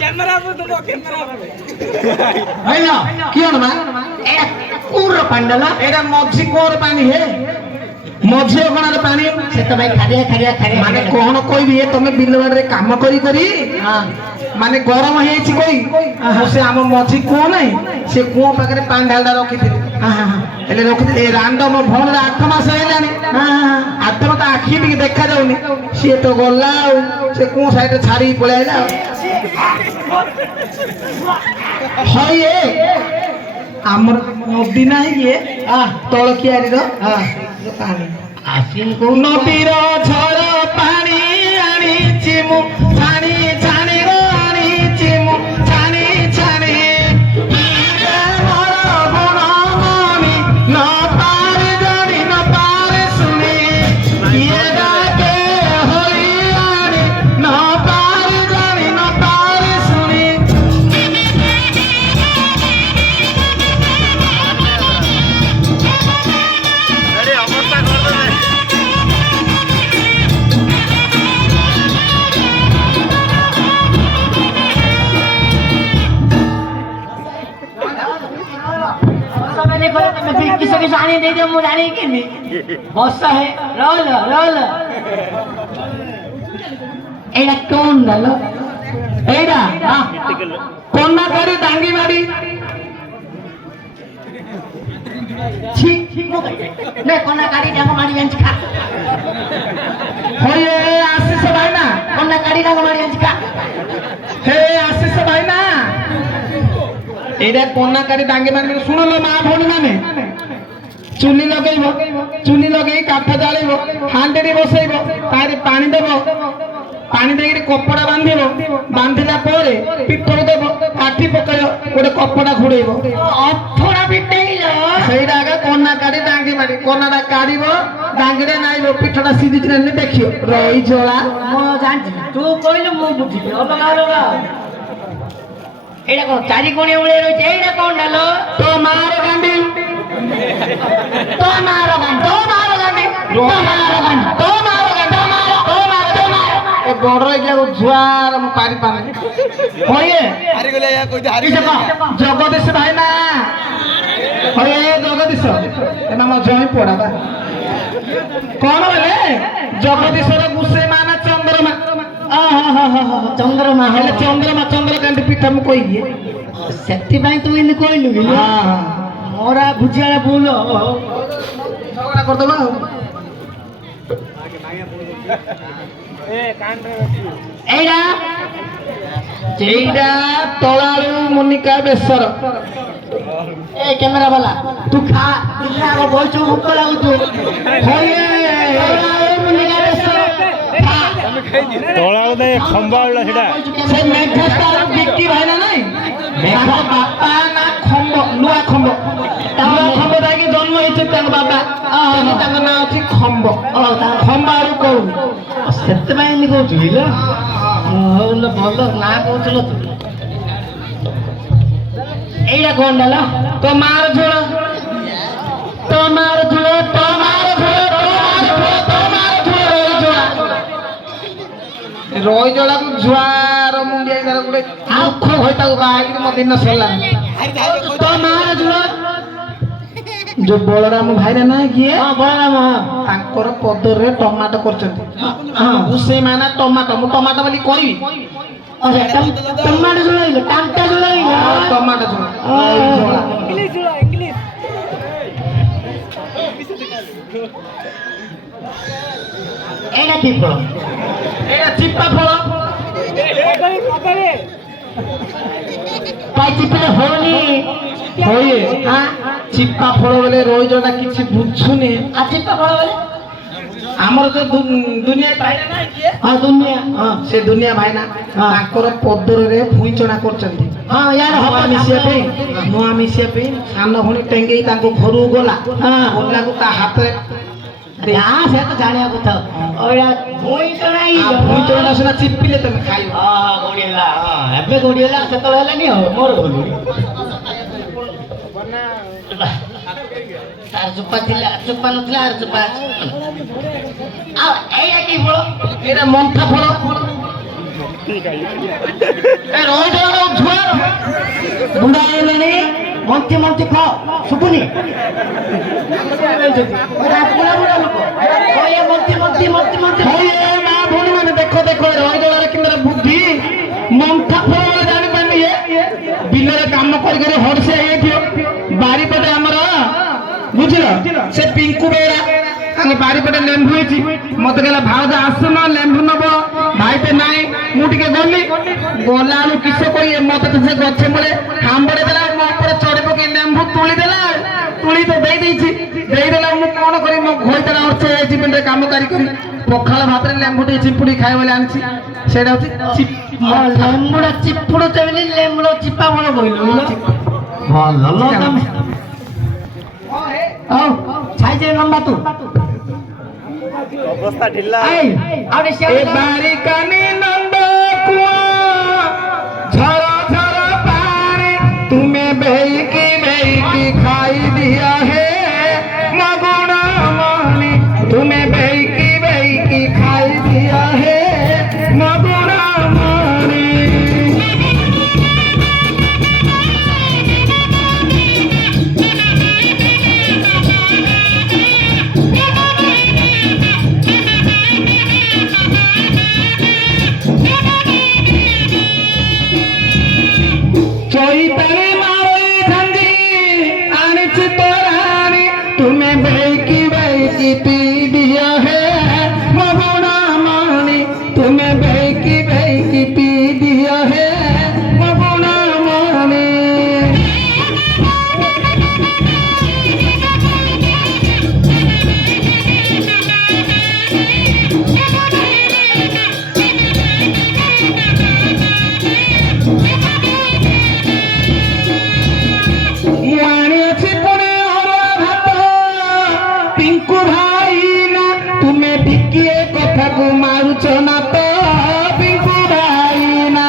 camera বন্ধ camera ভাইলা কি হলো মা এটা কুর পান্ডালা এটা মঝি কোর পানি হে মঝি কোণার পানি সে তো ভাই খারিয়া খারিয়া খারিয়া মানে কোন কইবি তুমি বিলবাড়ে কাম করি করি মানে গরম হেইছি কই সে আম মঝি কুଅ নাই সে কুଅ পাখରେ ପାଣି ଢାଳଟା ରଖିଥିଲି ହେଲେ ରଖିଥିଲି ଏ ରାଣ୍ଡ ମୋ ଭଉଣୀର 8 ମାସ ହେଲାଣି 8 ମାସ ଆଖି ଟିକେ ଦେଖା ଯାଉନି ସିଏ ତ ଗଲା ଆଉ ସେ କୁଅ ସାଇଡରେ ଛାଡିକି ପଳେଇ ଆଇଲା ହଇଏ ଆମର ନଦୀ ନାହିଁ ଇଏ ତଳ କିଆରିର ପାଣି ନଦୀର ଝର ପାଣି ଆଣିଛି ମୁଁ ଛାଣି ଛାଣି ଆଣିଛି ମୁଁ ଛାଣି ଛାଣି किसी जाने दे दे मुझे जाने की नहीं बहुत है रोल रोल एड़ा कौन डालो एड़ा कौन ना करे डांगी मारी छी ने कौन ना गाड़ी डांग मारी बेंच खा होए आशीष भाई ना कौन ना गाड़ी डांग मारी बेंच खा हे आशीष भाई ना एड़ा कौन ना करे डांगी मारी सुनो लो मां भौणी माने चुली लगे काठ जालिब हांडी बसैब तार पानी देव पानी दे कपड़ा बांधब बांधिला पिठर देव काठी पकड़ गोटे कपड़ा घोड़ेब अथड़ा पिटेइल ସେଇଟା ଆଗ କନା କାଢି ଡାଙ୍ଗି ମାରି କନାଟା କାଢିବ ଡାଙ୍ଗିରେ ନାଇବ ପିଠଟା ସିଝିଛି ନା ଦେଖିବ ରଇ ଜଳା ମୁଁ ଜାଣିଛି ତୁ କହିଲୁ ମୁଁ ବୁଝିବି ଅଲଗା ଅଲଗା ଏଇଟା କଣ ଚାରି କୋଣିଆ ଭଳିଆ ରହିଛି ଏଇଟା କଣ ଡାଲ ତୋ ମାର ଗାଣ୍ଡି ତୋମାର ଗାଣ୍ଡି ଏ ବଡରେ ଗିଆ ଝୁଆର ମୁଁ ପାରି ପାରୁନି ହଇଏ ଜଗଦୀଶ ଭାଇ ନା ହଇଏ ଜଗଦୀଶ ଏମା ମୋ ଜଇଁ ପଡା ବା କଣ ବୋଲେ ଜଗଦୀଶର ଗୁସେଇ ମା ନା ଚନ୍ଦ୍ରମା ଚନ୍ଦ୍ରମା ହେଲେ ଚନ୍ଦ୍ରମା ଚନ୍ଦ୍ରକାନ୍ତି ପିଠା ମୁଁ କହିବି ସେଥିପାଇଁ ତୁ ଏମିତି କହିଲୁ मोरा बुझिया भूल झगड़ा कर दबा एडा जेडा तळाळू मुनिका बेसर ए कैमरा वाला तू खा दिखा को बोल छु भूख लागु तू होए तळाळू मुनिका बेसर तळाळू दे खंबाळला सेटा से मेघस्तार बिक्की भाईना नाही मेघ बापा ना खंब लुआ खंब लुआ खंब दागी जन्म हेचे तांग बाबा तेनु तांग ना अछि खंब खंबारू कहू सेते ପାଇଁ नि कहू हिलो होल भल ना कहूचलो तू एइडा कोन डाला तो मार झोळ तो मार झोळ तो मार झोळ तो मार झोळ रोई जोड़ा को जुआर मुंडिया इधर गुडे आख होइता को बागी म दिन सरला तो मार झोळ जो बलराम भाई रे ना किए हां बलराम तांकर पदर रे टमाटो करचंती हां उसे माना टमाटो मु टमाटो वाली करी अरे टमाटो झोळ टांटा झोळ टमाटो झोड़ा इंग्लिश झोला इंग्लिश एडा की फळ ए चिप्पा फळ काय चिपले होली होइए हां चिप्पा फळ बोले रोई जोड़ा किछि बुझुनी आ चिपा फळ बोले हमर जो दुनिया भाई ना किए हां दुनिया हां से दुनिया भाई ना तांकर पदर रे भुई चणा करचंती हां यार हवा मिसिया पे नुआ मिसिया पे सानो भणी टेंगेई तांको घरु गोला गोला को ता हाथ रे हां से तो जाने को ओया भुई तो नाही भुई चणा सुना चिप्पिले तमे खाइयो हां गोडिला हां एबे गोडिला सेतळ हेलानी हो मोर बोलू तार चुप्पा थिला चुप्पा नथला आर चुप्पा आ एया की फळ एरा मंथा फळ ଏ ରହିଥା ଛୁଆ ବୁଢା ହେଇଗଲାଣି ମନ୍ତ୍ରୀ ମନ୍ତ୍ରୀ ଖାଅ ଶୁଭୁନି ବୁଢା ବୁଢା ଲୋକ ମନ୍ତ୍ରୀ ମନ୍ତ୍ରୀ ମନ୍ତ୍ରୀ ମନ୍ତ୍ରୀ ମା ଭଉଣୀ ମାନେ ଦେଖ ଦେଖ ରହିଦେବାର କିନ୍ତୁ ବୁଦ୍ଧି ମନ୍ଥା ଫଳ ଜାଣିପାରୁନି ବିଲରେ କାମ କରି କରି ହଡସେ ହେଇଯାଇଥିବ ବାରିପଟେ ଆମର ବୁଝିଲ ସେ ପିଙ୍କୁ ବେରା ତାଙ୍କ ବାରିପଟେ ଲେମ୍ବୁ ହେଇଛି ମତେ କହିଲା ଭାଉଜ ଆସୁନ ଲେମ୍ବୁ ନବ ଭାଇଟେ ନାଇଁ ମୁଁ ଟିକେ ଗଲି ଗଲା ବେଳୁ କିସ କହି ମତେ ତ ସେ ଗଛ ମୂଳେ ହାମ୍ବଡେ ଦେଲା ମୋ ଉପରେ ଚଢି ପକେଇ ଲେମ୍ବୁ ତୁଳିଦେଲା ତୁଳି ତ ଦେଇଦେଲା ମୁଁ କଣ କରିବି ମୋ ଘୋଇତେଲା ଅର୍ଥ ହେଇଯାଇଛି ପିଣ୍ଡରେ କାମ କରି ପଖାଳ ଭାତରେ ଲେମ୍ବୁ ଟିକେ ଚିପୁଡ଼ି ଖାଇ ବୋଲି ଆଣିଛି ସେଇଟା ହଉଛି ଲେମ୍ବୁଡ଼ା ଚିପୁଡ ବୋଲି ଲେମ୍ବୁଡ ଚିପା ଭଲ କହିଲୁ ହଉ ଛାଇଛେ ଲମ୍ବା ତୁ ଅବସ୍ଥା ଢିଲା ବାରିକାନି ନନ୍ଦ କୁଆ ଝର ଝର ପାଣି ତୁମେ ବେଇକି ଖାଇ ଦିଆ ହେ ମଗୁଣ ମଣି ତୁମେ ବେଇକି ଖାଇ ଦିଆ ହେ ମଗୁଣ ମଣି চৈতানি মারই ঠান্ডি আনিছি তোরানি তুমি বেইকি পি দিয়া হে মগুনা মানি তুমি বেইকি পি দিয়া হে মগুনা মানি মারুছ না তো পিঙ্কু ভাই না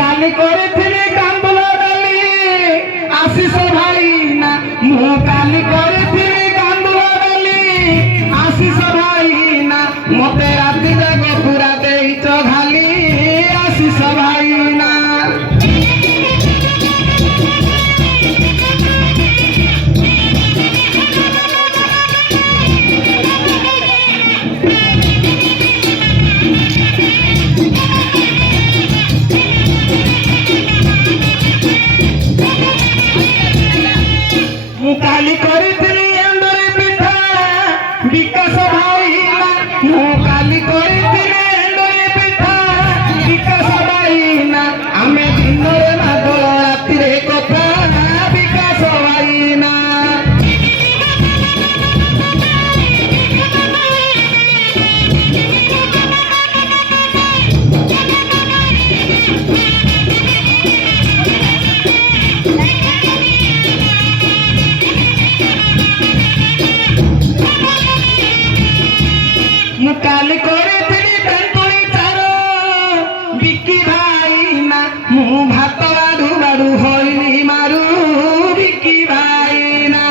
কালি করেছিলি কান্দুল ডালি আশিস ভাই না মু কালি করেছিলি কান্দুল ডালি আশিস ভাই না মতে রাতি যাগ পুরা দেইছ খালি আশিস ভাই না কালি করেছিলি এন্দুরি পিঠা বিকাশ ভাই না মু কালি করেছিলি এন্দুরি পিঠা বিকাশ ভাই না আমি দিନରେ মাগ রাতিরে কথা বিকাশ ভাই না ମୁଁ କାଲି କରିଥିଲି ତେନ୍ତୁଳି ଚାର ବିକି ଭାଇ ନା ମୁଁ ଭାତ ବାଡୁ ବାଡୁ ହଇନି ମାରୁ ବିକି ଭାଇ ନା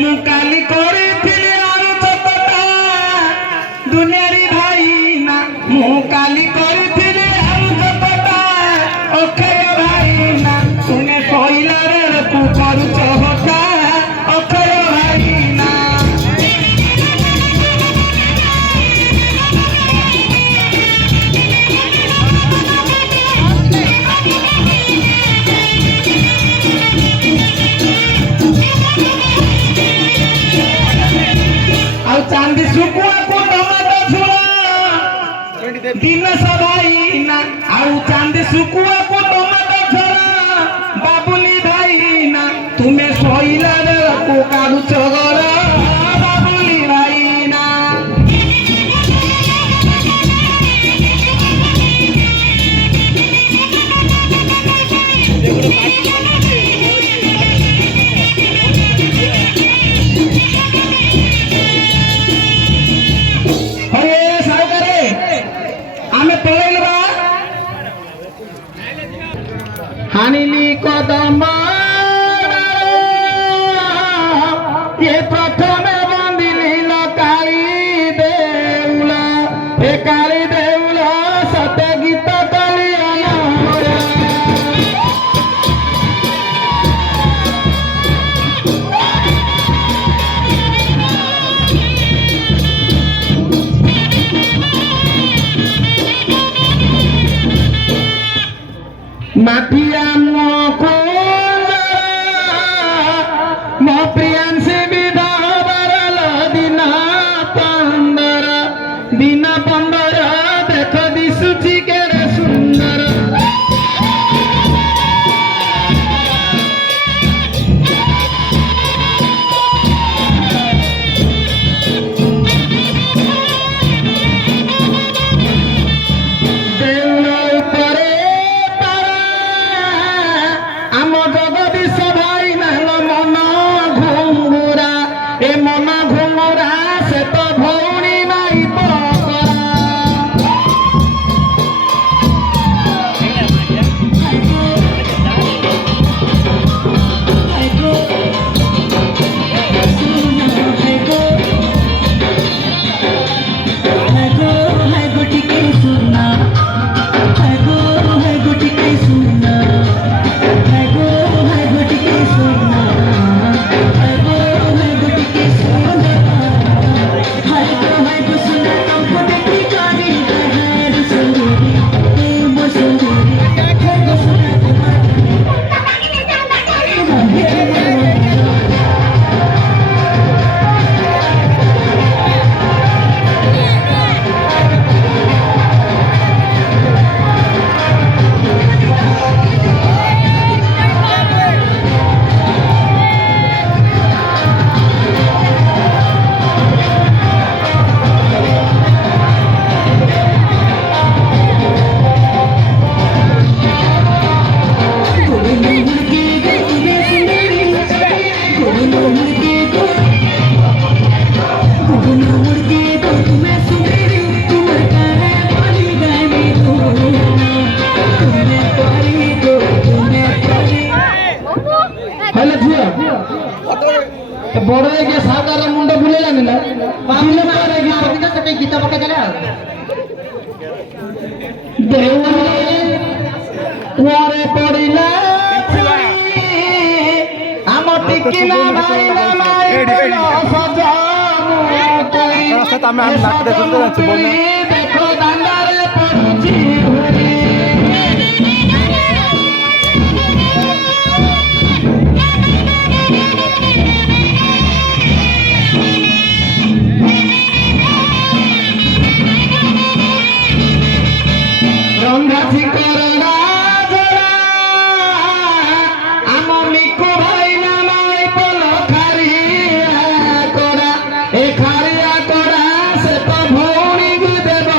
ମୁଁ କାଲି କରିଥିଲି ଆଳୁ ଚକଟା ଦୁନିଆରେ ଭାଇ ନା ମୁଁ କାଲି କରିଥିଲି ଆଳୁ ଚକଟା ଅକ୍ଷୟ ଭାଇ ହଏ ସାଉକାରେ ଆମେ ପଳେଇ ନେବା ହାଣିଲି କଦମ ଏ ପ୍ରଥମେ ବନ୍ଦିଲି କାଳି ଦେଉଳ ଏ କାଳି ଦେଉଳ ସତ ଗୀତ କଲି ଆମର ମାଠିଆ ମୋ ପ୍ରିୟାଂଶୀ ବିବାହର ଦିନ 15 ଦେଖ ଦିଶୁଛି କେଡ଼େ ସୁନ୍ଦର ଦେଉଳ ଉପରେ ଆମ ଜଗଦୀଶ ଭାଇ ନାଲ ମନ ଘୁଙ୍ଗୁରା ଏ ମନ ଘୁଙ୍ଗୁରା ସେ ତ ଭଉଣୀ ନାଇ ପକରା ହେଲେ ଝିଅ ବଡ ହେଇକି ସାଉକାର ମୁଣ୍ଡ ବୁଲେଇଲାନି ନା ଗୀତ ପକେଇଦେଲେ ଆଉ କୁଆରେ ପଡିଲା ଆମ ଟିକିନା ଭାଇ ଦେଖ ଦାଣ୍ଡରେ ପଡୁଛି ରଙ୍ଗାଛି କରଣା ଜଣା ଆମ ମିକୁ ଭାଇ ନାମାଇ ପଲ ଖାରିଆ କରା ଏ ଖାରିଆ କରା ସେ ତ ଭଉଣୀକୁ ଦେବ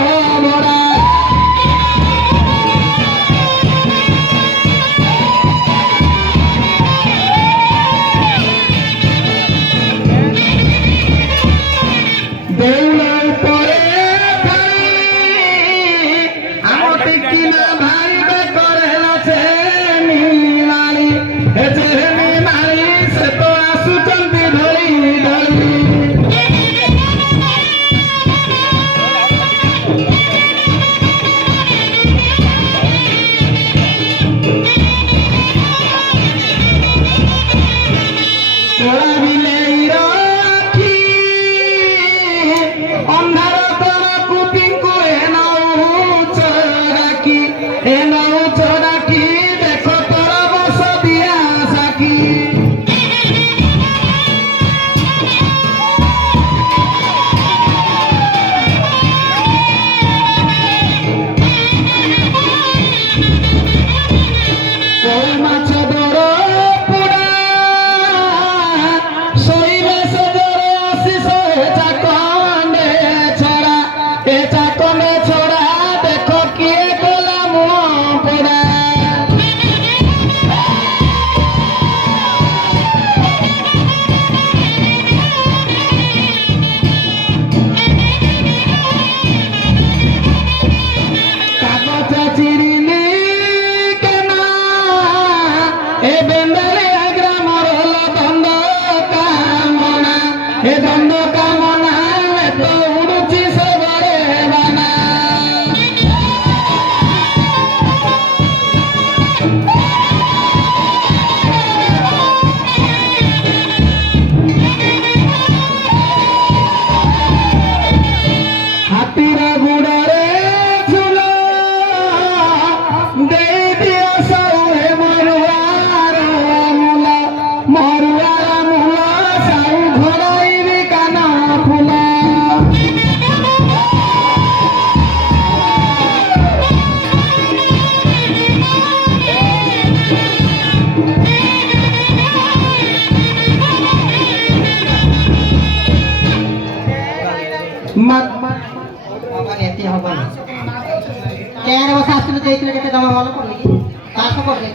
ହବନି ଏତେ ହବନି କେଆରେ ବସା ଆସିଥିଲେ ଦେଇଥିଲେ କେତେ ଟଙ୍କା ଭଲ ପଡୁନି 500 କରିଦେ